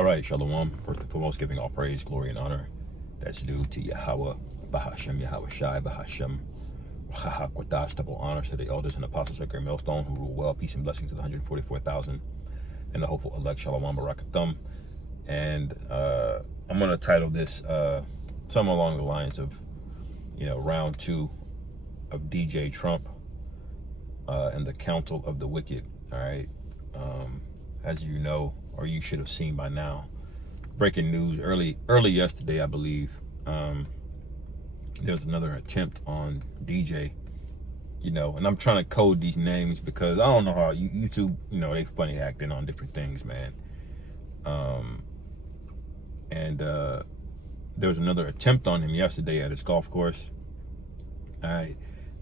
All right, Shalom. First and foremost, giving all praise, glory, and honor that's due to Yahweh, Bahashem, Yahweh Shai, Bahashem, Chahakwadash, double honor to the elders and apostles at Great Millstone who rule well, peace and blessings to the 144,000 and the hopeful elect, Shalom, Barakathum. And I'm going to title this somewhere along the lines of, round 2 of DJ Trump and the counsel of the wicked. All right. As you know, or you should have seen by now, breaking news early yesterday, I believe, there was another attempt on DJ, and I'm trying to code these names because I don't know how YouTube, they funny acting on different things, man. And there was another attempt on him yesterday at his golf course. All right.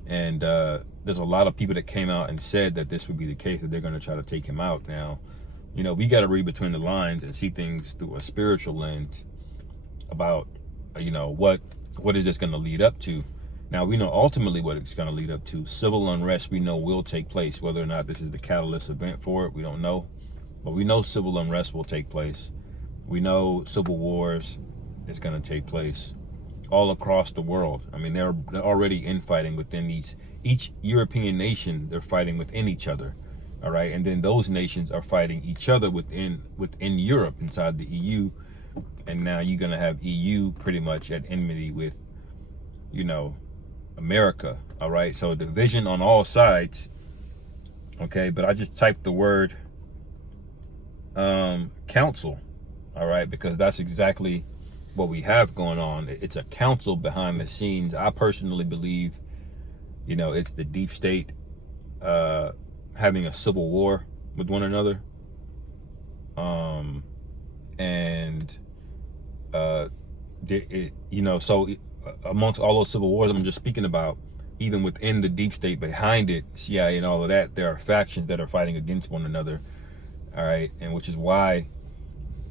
And there's a lot of people that came out and said that this would be the case, that they're going to try to take him out. Now, we got to read between the lines and see things through a spiritual lens about, what is this going to lead up to? Now, we know ultimately what it's going to lead up to. Civil unrest, we know, will take place. Whether or not this is the catalyst event for it, we don't know. But we know civil unrest will take place. We know civil wars is going to take place all across the world. I mean, they're already infighting within each European nation. They're fighting within each other. All right. And then those nations are fighting each other within Europe, inside the EU. And now you're going to have EU pretty much at enmity with, America. All right. So division on all sides. Okay. But I just typed the word counsel. All right. Because that's exactly what we have going on. It's a counsel behind the scenes. I personally believe, it's the deep state having a civil war with one another. So amongst all those civil wars I'm just speaking about, even within the deep state behind it, CIA and all of that, there are factions that are fighting against one another. All right. And which is why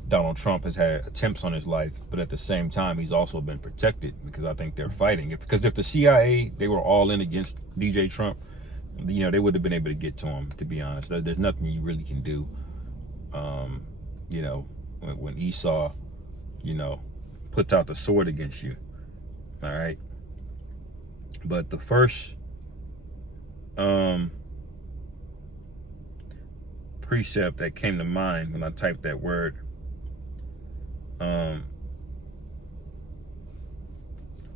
Donald Trump has had attempts on his life, but at the same time, he's also been protected because I think they're fighting. Because if the CIA, they were all in against DJ Trump, they would have been able to get to him, to be honest. There's nothing you really can do. When Esau, puts out the sword against you. All right. But the first precept that came to mind when I typed that word,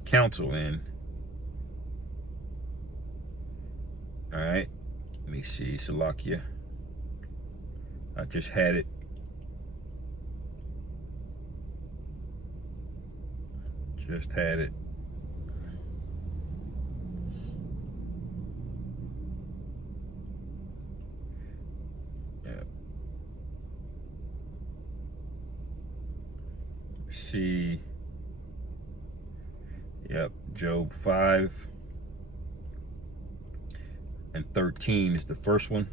counsel in. All right, let me see, Salakia. I just had it. Yeah. See. Yep, Job 5 and 13 is the first one.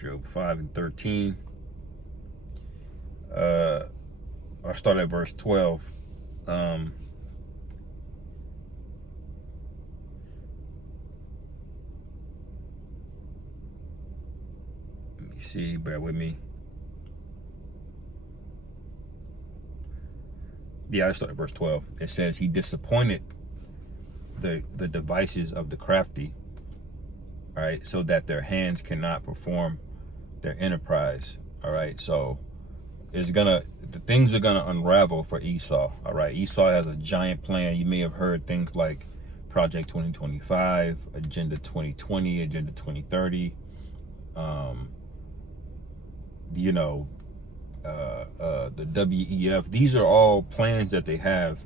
Job 5 and 13. I'll start at verse 12. Let me see, bear with me. Yeah, I start at verse 12. It says, he disappointed the devices of the crafty, all right, so that their hands cannot perform their enterprise. All right, so the things are gonna unravel for Esau. All right, Esau has a giant plan. You may have heard things like Project 2025, Agenda 2020, Agenda 2030. The WEF. These are all plans that they have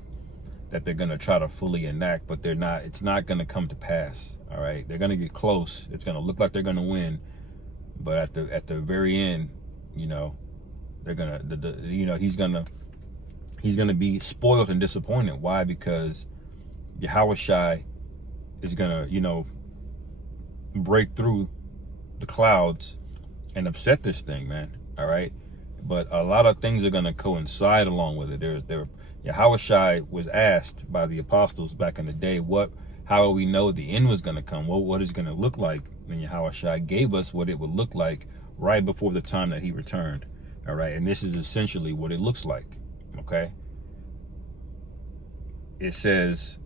that they're gonna try to fully enact, but they're not. It's not gonna come to pass. All right, they're gonna get close. It's gonna look like they're gonna win, but at the very end, they're gonna he's gonna be spoiled and disappointed. Why? Because Yahweh Shai is gonna break through the clouds and upset this thing, man. All right. But a lot of things are going to coincide along with it. Yahweh Shai was asked by the apostles back in the day, how do we know the end was going to come? What is going to look like? And Yahweh Shai gave us what it would look like right before the time that he returned. All right, and this is essentially what it looks like. Okay, it says,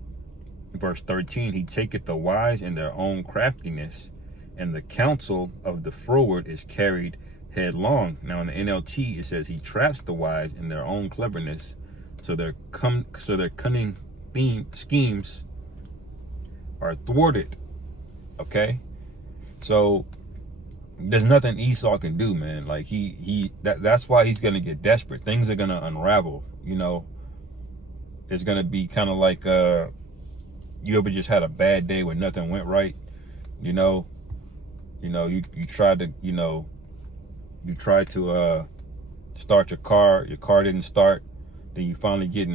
verse 13, he taketh the wise in their own craftiness, and the counsel of the froward is carried headlong. Now in the NLT it says he traps the wise in their own cleverness, so their cunning schemes are thwarted. Okay, so there's nothing Esau can do, man. Like that's why he's gonna get desperate. Things are gonna unravel. You know, it's gonna be kind of like you ever just had a bad day when nothing went right. You tried to start your car didn't start. Then you finally get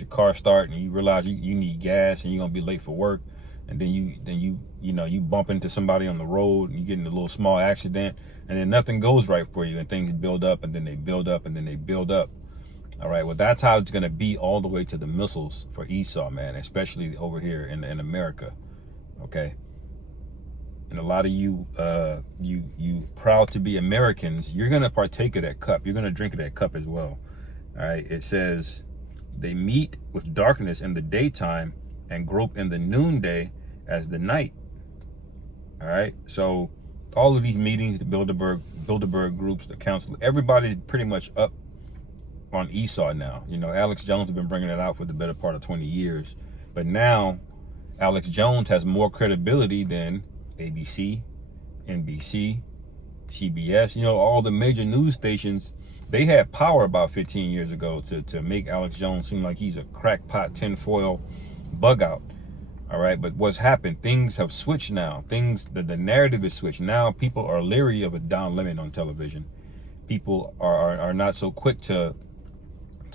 your car started, and you realize you need gas, and you're gonna be late for work. And then you bump into somebody on the road, and you get in a little small accident, and then nothing goes right for you, and things build up, and then they build up, and then they build up. All right, well, that's how it's gonna be all the way to the missiles for Esau, man, especially over here in America. Okay, and a lot of you proud to be Americans, you're gonna partake of that cup. You're gonna drink of that cup as well. All right, it says they meet with darkness in the daytime and grope in the noonday as the night. All right, so all of these meetings, the Bilderberg groups, the council, everybody's pretty much up on Esau now. You know, Alex Jones has been bringing it out for the better part of 20 years, but now Alex Jones has more credibility than ABC, NBC, CBS. You know, all the major news stations. They had power about 15 years ago to make Alex Jones seem like he's a crackpot tinfoil bug out. All right, but what's happened? Things have switched now. The narrative is switched. Now people are leery of a Don Lemon on television. People are not so quick to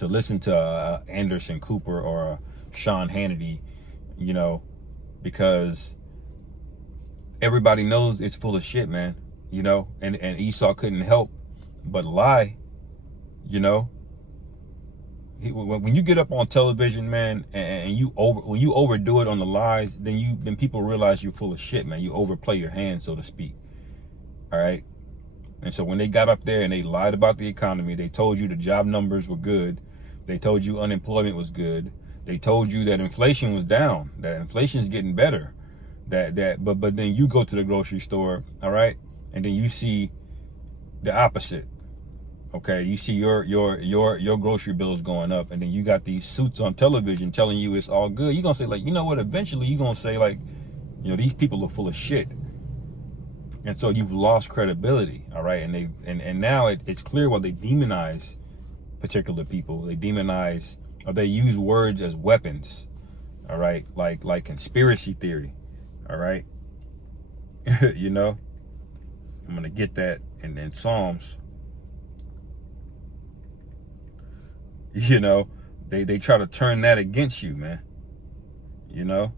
listen to Anderson Cooper or Sean Hannity, you know, because everybody knows it's full of shit, man. You know, and Esau couldn't help but lie. You know, when you get up on television, man, and when you overdo it on the lies, then people realize you're full of shit, man. You overplay your hand, so to speak. All right. And so when they got up there and they lied about the economy, they told you the job numbers were good. They told you unemployment was good. They told you that inflation was down, that inflation's getting better. But then you go to the grocery store, all right, and then you see the opposite. Okay, you see your grocery bills going up, and then you got these suits on television telling you it's all good. You're gonna say, like, you know what, eventually you're gonna say, like, you know, these people are full of shit. And so you've lost credibility, all right? And now it's clear why they demonize particular people. They demonize, or they use words as weapons, all right? Like conspiracy theory, all right? You know, I'm gonna get that in Psalms. You know, they try to turn that against you, man. You know?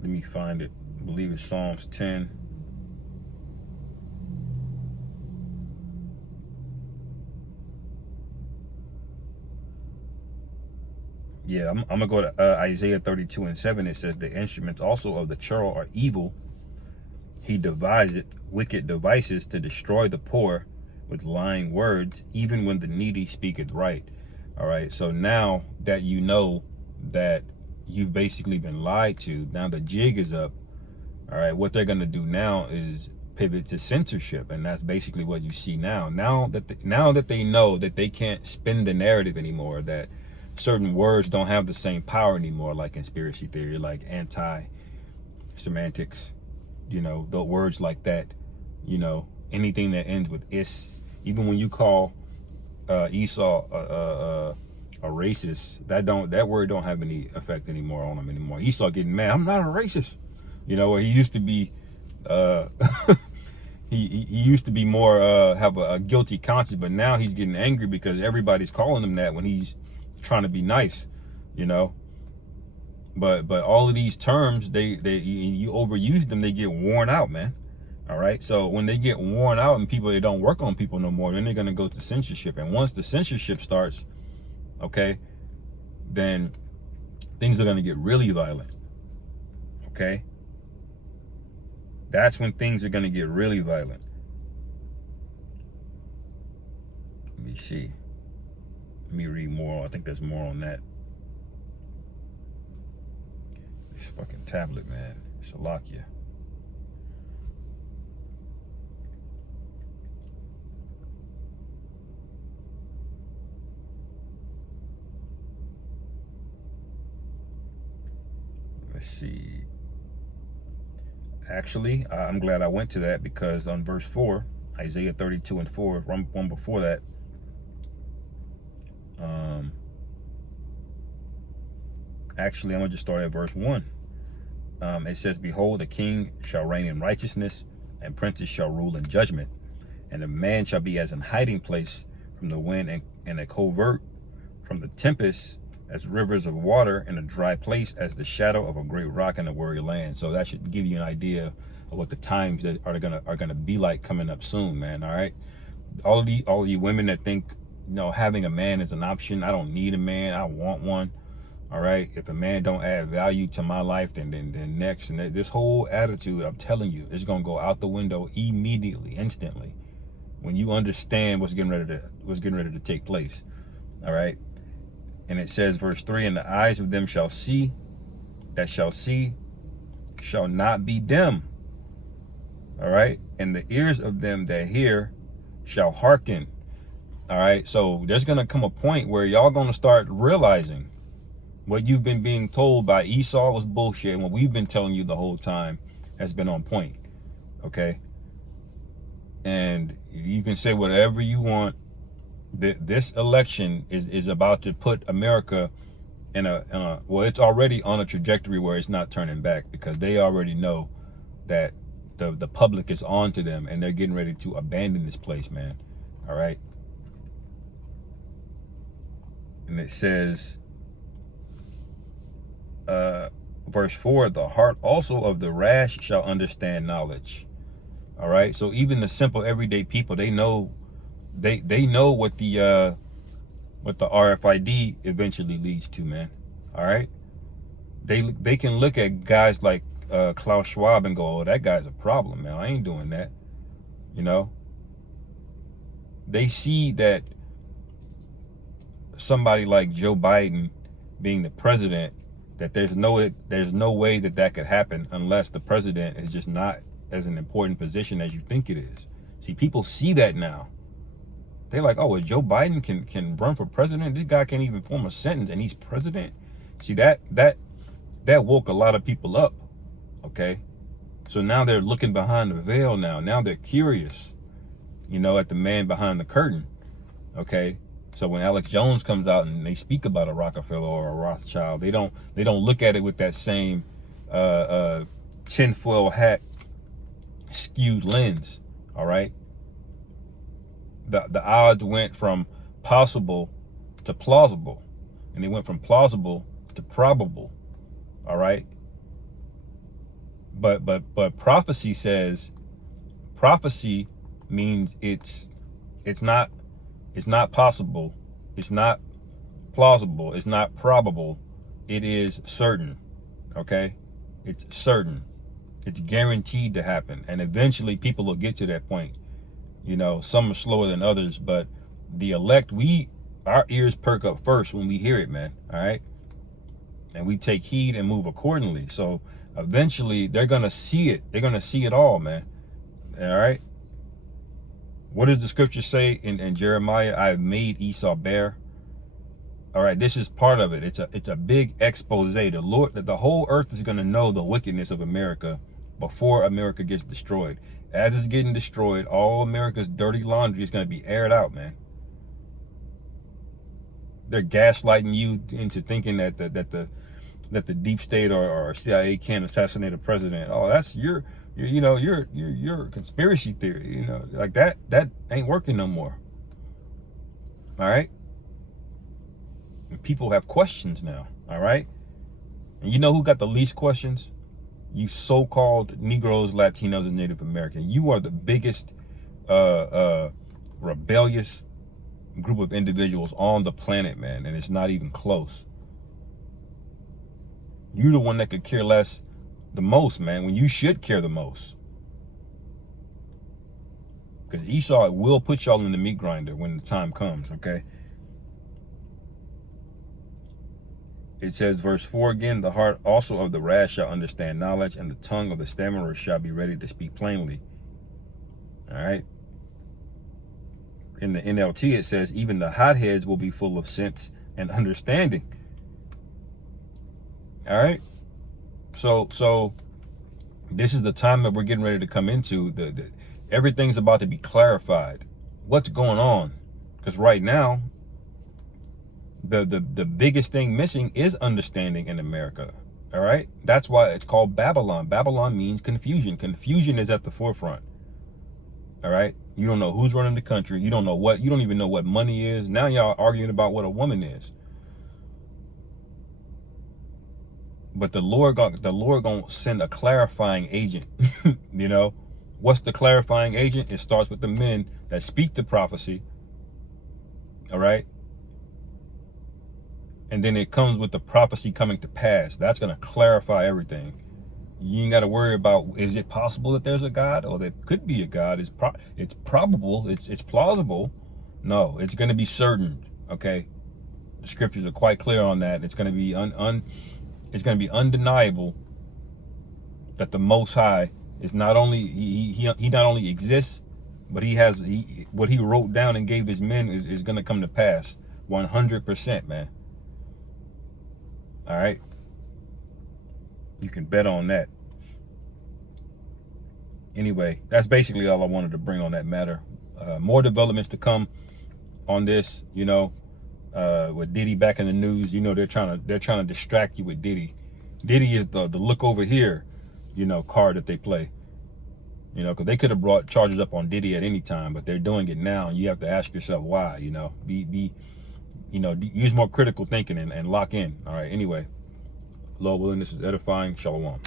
Let me find it. I believe it's Psalms 10. Yeah, I'm gonna go to Isaiah 32:7. It says, the instruments also of the churl are evil. He deviseth wicked devices to destroy the poor with lying words, even when the needy speaketh right. All right, so now that you know that you've basically been lied to, now the jig is up. All right, what they're going to do now is pivot to censorship, and that's basically what you see now. Now that they know that they can't spin the narrative anymore, that certain words don't have the same power anymore, like conspiracy theory, like anti-semantics, you know, the words like that, you know, anything that ends with is, even when you call Esau a racist, that word don't have any effect anymore on him anymore. Esau getting mad, I'm not a racist, you know, where he used to be he used to be more have a guilty conscience, but now he's getting angry because everybody's calling him that when he's trying to be nice, you know. But all of these terms, you overuse them, they get worn out, man. All right, so when they get worn out and they don't work on people no more, then they're gonna go to censorship. And once the censorship starts, okay, then things are gonna get really violent. Okay? That's when things are going to get really violent. Let me see. Let me read more. I think there's more on that. This fucking tablet, man. Salakia. Let's see. Actually, I'm glad I went to that, because on verse 4, Isaiah 32 and 4, one before that, actually, I'm going to just start at verse 1. It says, behold, a king shall reign in righteousness, and princes shall rule in judgment. And a man shall be as an hiding place from the wind, and a covert from the tempest, as rivers of water in a dry place, as the shadow of a great rock in a weary land. So that should give you an idea of what the times that are gonna be like coming up soon, man. All right, all of you women that think, you know, having a man is an option. I don't need a man. I want one. All right, if a man don't add value to my life, then next, and this whole attitude, I'm telling you, it's gonna go out the window immediately, instantly, when you understand what's getting ready to take place. All right. And it says, verse 3, and the eyes of them shall see, that shall see, shall not be dim. All right. And the ears of them that hear shall hearken. All right. So there's going to come a point where y'all going to start realizing what you've been being told by Esau was bullshit, and what we've been telling you the whole time has been on point. Okay. And you can say whatever you want. This election is about to put America in a well, it's already on a trajectory where it's not turning back, because they already know that the public is on to them, and they're getting ready to abandon this place, man. All right. And it says, verse 4, the heart also of the rash shall understand knowledge. All right. So even the simple everyday people, they know. They know what the RFID eventually leads to, man. All right, they can look at guys like Klaus Schwab and go, oh, that guy's a problem, man. I ain't doing that. You know, they see that somebody like Joe Biden being the president, that there's no way that could happen unless the president is just not as an important position as you think it is. See, people see that now. They're like, oh, well, Joe Biden can run for president. This guy can't even form a sentence, and he's president. See, that woke a lot of people up. Okay, so now they're looking behind the veil. Now they're curious, you know, at the man behind the curtain. Okay, so when Alex Jones comes out and they speak about a Rockefeller or a Rothschild, they don't look at it with that same tinfoil hat skewed lens. All right. The odds went from possible to plausible, and they went from plausible to probable. All right. But prophecy says, prophecy means it's not possible, it's not plausible, it's not probable, it is certain. Okay, it's certain, it's guaranteed to happen, and eventually people will get to that point. You know, some are slower than others, but the elect, our ears perk up first when we hear it, man. All right. And we take heed and move accordingly. So eventually they're going to see it. They're going to see it all, man. All right. What does the scripture say in Jeremiah? I've made Esau bare. All right. This is part of it. It's a big expose. The whole earth is going to know the wickedness of America before America gets destroyed. As it's getting destroyed, all America's dirty laundry is going to be aired out, man. They're gaslighting you into thinking that the deep state or CIA can't assassinate a president. Oh, that's your conspiracy theory. You know, like that ain't working no more. All right. And people have questions now. All right. And you know who got the least questions? You so-called Negroes, Latinos, and Native Americans. You are the biggest rebellious group of individuals on the planet, man, and it's not even close. You're the one that could care less the most, man, when you should care the most. Because Esau will put y'all in the meat grinder when the time comes, okay? It says, verse 4 again, the heart also of the rash shall understand knowledge, and the tongue of the stammerer shall be ready to speak plainly. All right? In the NLT, it says, even the hotheads will be full of sense and understanding. All right? So this is the time that we're getting ready to come into. Everything's about to be clarified. What's going on? Because right now, the biggest thing missing is understanding in America. All right? That's why it's called Babylon. Babylon means confusion. Confusion is at the forefront. All right? You don't know who's running the country. You don't even know what money is. Now y'all arguing about what a woman is. But the Lord gonna send a clarifying agent. You know? What's the clarifying agent? It starts with the men that speak the prophecy. All right? And then it comes with the prophecy coming to pass. That's going to clarify everything. You ain't got to worry about, is it possible that there's a God? Or there could be a God. It's probable. It's plausible. No, it's going to be certain. Okay? The scriptures are quite clear on that. It's going to be it's going to be undeniable that the Most High is not only, he not only exists, but what he wrote down and gave his men is going to come to pass 100%, man. All right. You can bet on that. Anyway, that's basically all I wanted to bring on that matter. More developments to come on this, you know, with Diddy back in the news. You know, they're trying to distract you with Diddy. Diddy is the look over here, you know, card that they play. You know, because they could have brought charges up on Diddy at any time, but they're doing it now, and you have to ask yourself why. You know, use more critical thinking and lock in. All right. Anyway, Lord willing, this is edifying. Shalom.